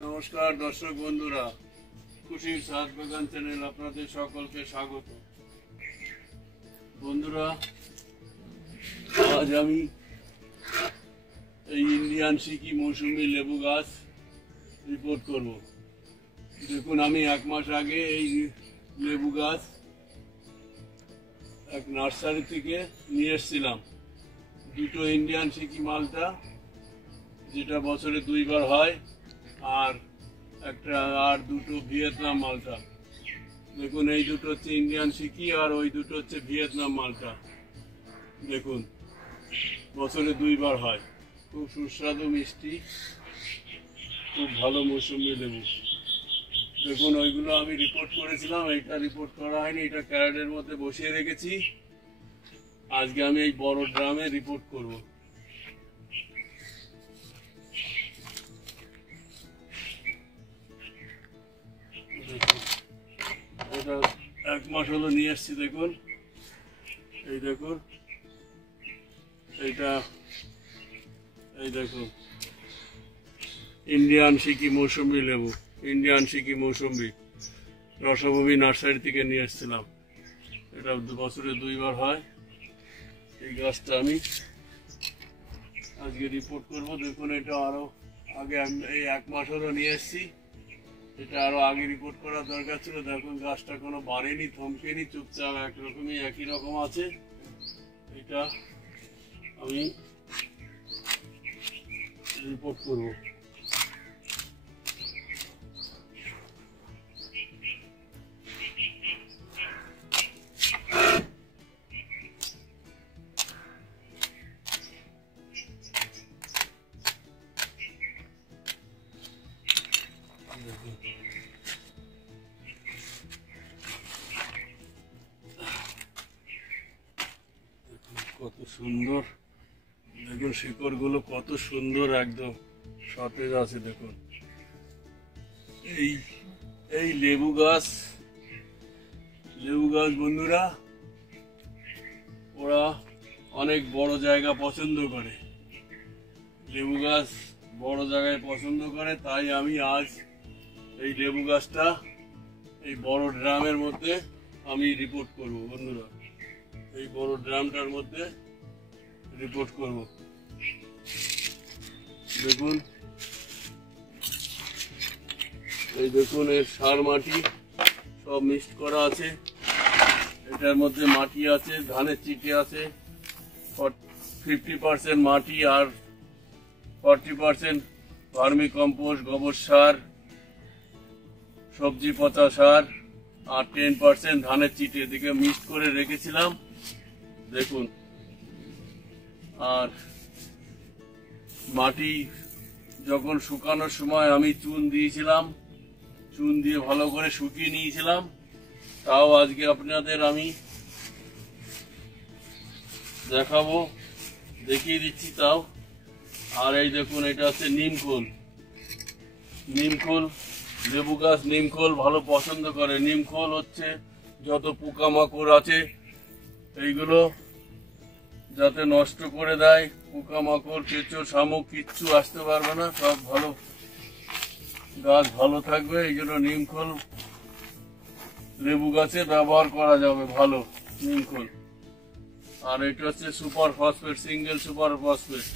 নমস্কার দর্শক বন্ধুরা, খুশির ছাদ বাগান চ্যানেল আপনাদের সকলকে স্বাগত। বন্ধুরা, আজ আমি এই ইন্ডিয়ান সিকি মৌসুমি লেবু গাছ রিপোর্ট করব। দেখুন, আমি 1 মাস আগে এই লেবু গাছ এক নার্সারি থেকে নিয়ে এসেছিলাম। দুটো ইন্ডিয়ান সিকি মালটা, যেটা বছরে 2 বার হয়, আর দুটো ভিয়েতনাম মালটা। দেখুন, এই দুটো হচ্ছে ইন্ডিয়ান সিকি আর ওই দুটো হচ্ছে ভিয়েতনাম মালটা। দেখুন, বছরে 2 বার হয়। খুব সুস্বাদু মিষ্টি, খুব ভালো মৌসুমি লেবু। দেখুন, ওইগুলো আমি রিপোর্ট করেছিলাম, এইটা রিপোর্ট করা হয়নি, এটা ক্যারেটের মধ্যে বসিয়ে রেখেছি। আজকে আমি এই বড় ড্রামে রিপোর্ট করব। এটা 1 মাস হলো নিয়ে এসছি। দেখুন, এই দেখুন, এই দেখুন ইন্ডিয়ান সিকি মৌসুমি লেবু, ইন্ডিয়ান সিকি মৌসুমি রসভূমি নার্সারি থেকে নিয়ে এসেছিলাম। এটা বছরে 2 বার হয়। এই গাছটা আমি আজকে রিপোর্ট করব। দেখুন, এটা আরো আগে, এই 1 মাস হলো নিয়ে এসেছি। এটা আরো আগে রিপোর্ট করার দরকার ছিল। দেখুন, গাছটা কোনো বাড়েনি, থমকেনি, চুপচাপ একই রকম আছে। এটা আমি রিপোর্ট করব। কত সুন্দর, দেখুন শিকড়গুলো কত সুন্দর, একদম সতেজ আছে। দেখুন, এই লেবু গাছ বন্ধুরা, ওরা অনেক বড় জায়গা পছন্দ করে। লেবু গাছ বড় জায়গায় পছন্দ করে, তাই আমি আজ এই লেবু গাছটা এই বড় ড্রামের মধ্যে আমি রিপোর্ট করব। বন্ধুরা, এই বড় ড্রামটার মধ্যে রিপোর্ট করব। দেখুন, এই দেখুন, এর সার মাটি সব মিক্সড করা আছে। এটার মধ্যে মাটি আছে, ধানের চিটে আছে, 50% মাটি আর 40% ভার্মি কম্পোস্ট, গোবর সার, সবজি পচা সার আর 10% ধানের চিটে এদিকে মিক্সড করে রেখেছিলাম। দেখুন, আর মাটি যখন শুকানোর সময় আমি চুন দিয়েছিলাম, চুন দিয়ে ভালো করে শুকিয়ে নিয়েছিলাম। তাও আজকে আপনাদের আমি দেখিয়ে দিচ্ছি তাও। আর এই দেখুন, এটা হচ্ছে নিমখোল। লেবু গাছ নিমখোল ভালো পছন্দ করে। নিমখোল হচ্ছে যত পোকামাকড় আছে এইগুলো যাতে নষ্ট করে দেয়। পোকামাকড়, কেঁচো, শামুক কিচ্ছু আসতে পারবে না, সব ভালো, গাছ ভালো থাকবে। এই জন্য নিমখোল লেবু গাছে ব্যবহার করা যাবে, ভালো নিমখোল। আর এটা হচ্ছে super phosphate, single super phosphate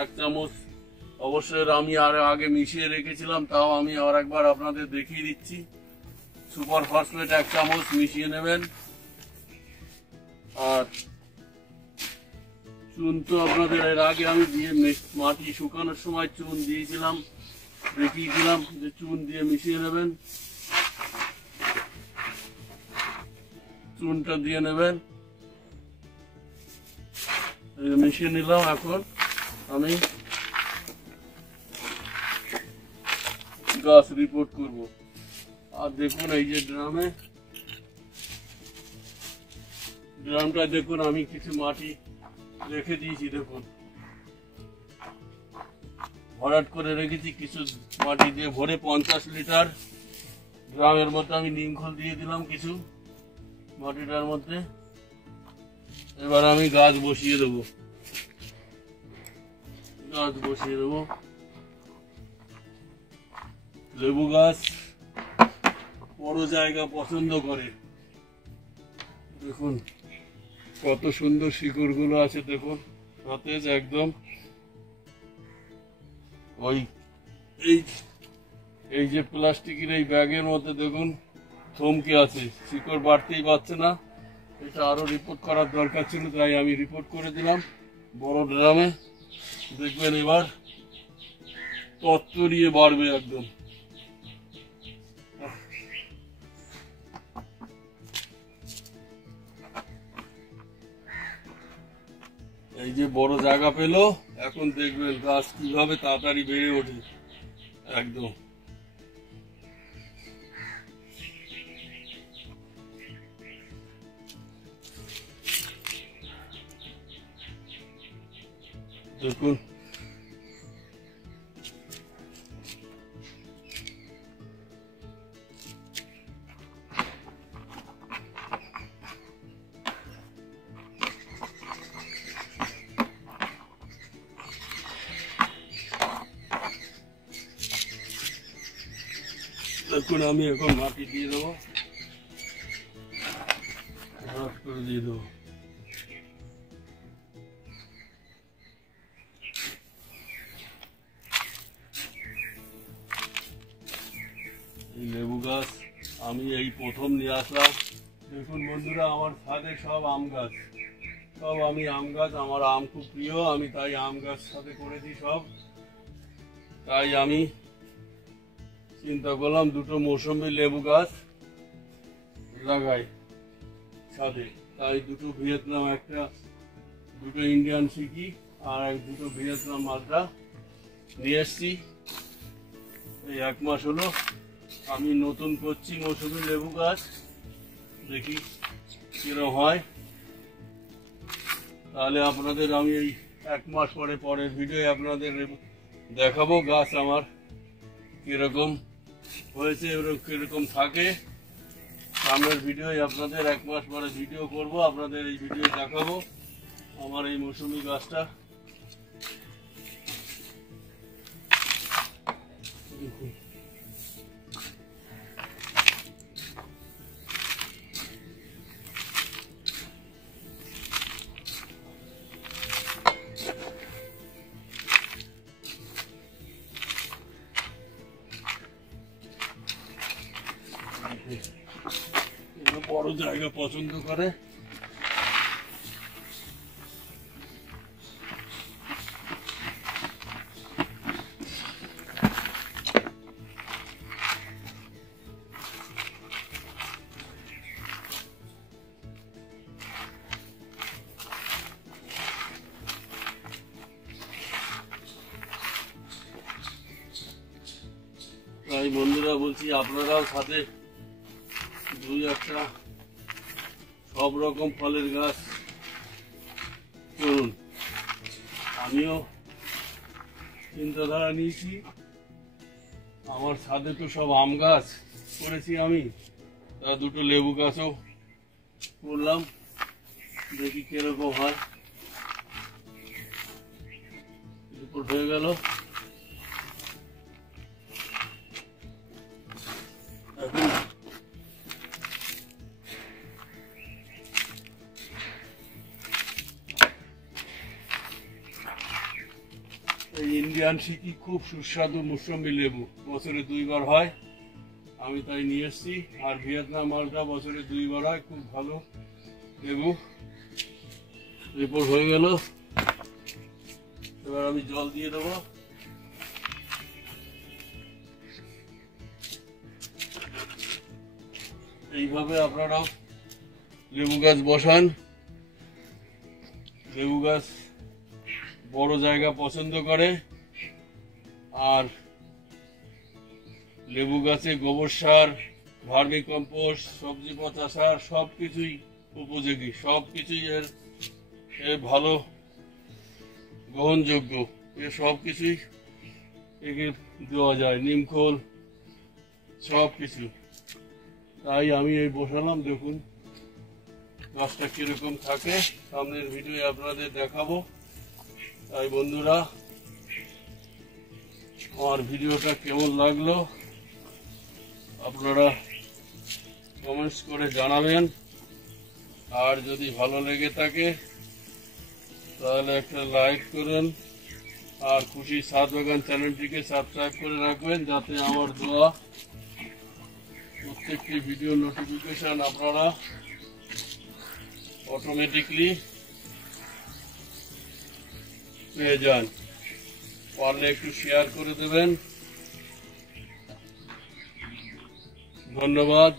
1 চামচ। অবশ্যই আমি আগে মিশিয়ে রেখেছিলাম, তাও আমি আর একবার আপনাদের দেখিয়ে দিচ্ছি। সুপার ফসফেট 1 চামচ মিশিয়ে নেবেন। আর চুন তো আপনাদের এর আগে আমি দিয়ে মাটি শুকানোর সময় চুন দিয়েছিলাম, দেখিয়েছিলাম যে চুন দিয়ে মিশিয়ে নেবেন। চুনটা দিয়ে নেবেন, মিশিয়ে নিলাম। এখন আমি গাছ রিপোর্ট করব। আর দেখুন, এই যে ড্রামটা দেখুন, আমি কিছু মাটি রেখে দিয়েছি। দেখুন, ভরাট করে রেখেছি, কিছু মাটি দিয়ে ভরে 50 লিটার ড্রামের মধ্যে আমি নিমখোল দিয়ে দিলাম কিছু মাটিটার মধ্যে। এবার আমি গাছ বসিয়ে দেবো। গাছ বসিয়ে দেবো। লেবু গাছ বড় জায়গা পছন্দ করে। দেখুন কত সুন্দর শিকড় গুলো আছে, দেখুন সতেজ একদম। ওই এই যে প্লাস্টিকের এই ব্যাগের মধ্যে দেখুন থমকে আছে, শিকড় বাড়তেই পারছে না। এটা আরো রিপোর্ট করার দরকার ছিল, তাই আমি রিপোর্ট করে দিলাম বড় ড্রামে। দেখবেন এবার তত্তরিয়ে বাড়বে একদম। এই যে বড় জায়গা পেলো, এখন দেখবেন গাছ কিভাবে তাড়াতাড়ি বেড়ে ওঠে একদম। দেখুন দেখুন আমি এখন মাটি দিয়ে দেবো, করে দিয়ে দেবো। এই লেবু গাছ আমি এই প্রথম নিয়ে আসলাম। দেখুন বন্ধুরা, আমার ছাদে সব আম গাছ, সব আমি আম গাছ, আমার আম খুব প্রিয়, আমি তাই আম গাছ সাথে করেছি সব। তাই আমি চিন্তা করলাম দুটো মৌসুমী লেবু গাছ লাগাই ছাদে। তাই দুটো ভিয়েতনাম, দুটো ইন্ডিয়ান সিকি আর দুটো ভিয়েতনাম মালটা নিয়ে এসছি। এই 1 মাস হলো আমি নতুন করছি মৌসুমী লেবু গাছ, দেখি কিরকম হয়। তাহলে আপনাদের আমি এই 1 মাস পরের ভিডিও আপনাদের দেখাবো গাছ আমার কিরকম হয়েছে, কিরকম থাকে। সামনের ভিডিও আপনাদের 1 মাস পরে ভিডিও করব, আপনাদের এই ভিডিও দেখাবো আমার এই মৌসুমী গাছটা। বড় জায়গা পছন্দ করে। তাই বন্ধুরা বলছি, আপনারাও সাথে 2-1টা সব রকম ফলের গাছ করুন। আমিও চিন্তাধারা নিয়েছি, আমার ছাদে তো সব আম গাছ করেছি আমি, তা দুটো লেবু গাছও করলাম, দেখি কিরকম হয়। রিপোর্ট হয়ে গেল। এই ইন্ডিয়ান সিকি খুব সুস্বাদু মৌসুমী লেবু, বছরে 2 বার হয়, আমি তাই নিয়ে এসছি। আর ভিয়েতনাম মালটা বছরে 2 বার হয়, খুব ভালো লেবু। রিপোর্ট হয়ে গেল, এবার আমি জল দিয়ে দেবো। এইভাবে আপনারাও লেবু গাছ বসান। লেবু গাছ বড় জায়গা পছন্দ করে, আর লেবু গাছে গোবর সার, ভার্মি কম্পোস্ট, সবজি পচা সার সবকিছুই উপযোগী, সবকিছুই এর ভালো গ্রহণযোগ্য, এর সবকিছুই একে দেওয়া যায়, নিমখোল সবকিছু। তাই আমি এই বসালাম, দেখুন গাছটা কিরকম থাকে, সামনের ভিডিও আপনাদের দেখাবো। তাই বন্ধুরা আমার ভিডিওটা কেমন লাগলো আপনারা কমেন্টস করে জানাবেন। আর যদি ভালো লেগে থাকে তাহলে একটা লাইক করুন, আর খুশি ছাদ বাগান চ্যানেলটিকে সাবস্ক্রাইব করে রাখবেন, যাতে আমার দেওয়া প্রত্যেকটি ভিডিও নোটিফিকেশন আপনারা অটোমেটিকলি পেয়ে যান। পারলে একটু শেয়ার করে দেবেন। ধন্যবাদ,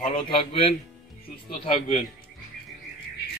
ভালো থাকবেন, সুস্থ থাকবেন।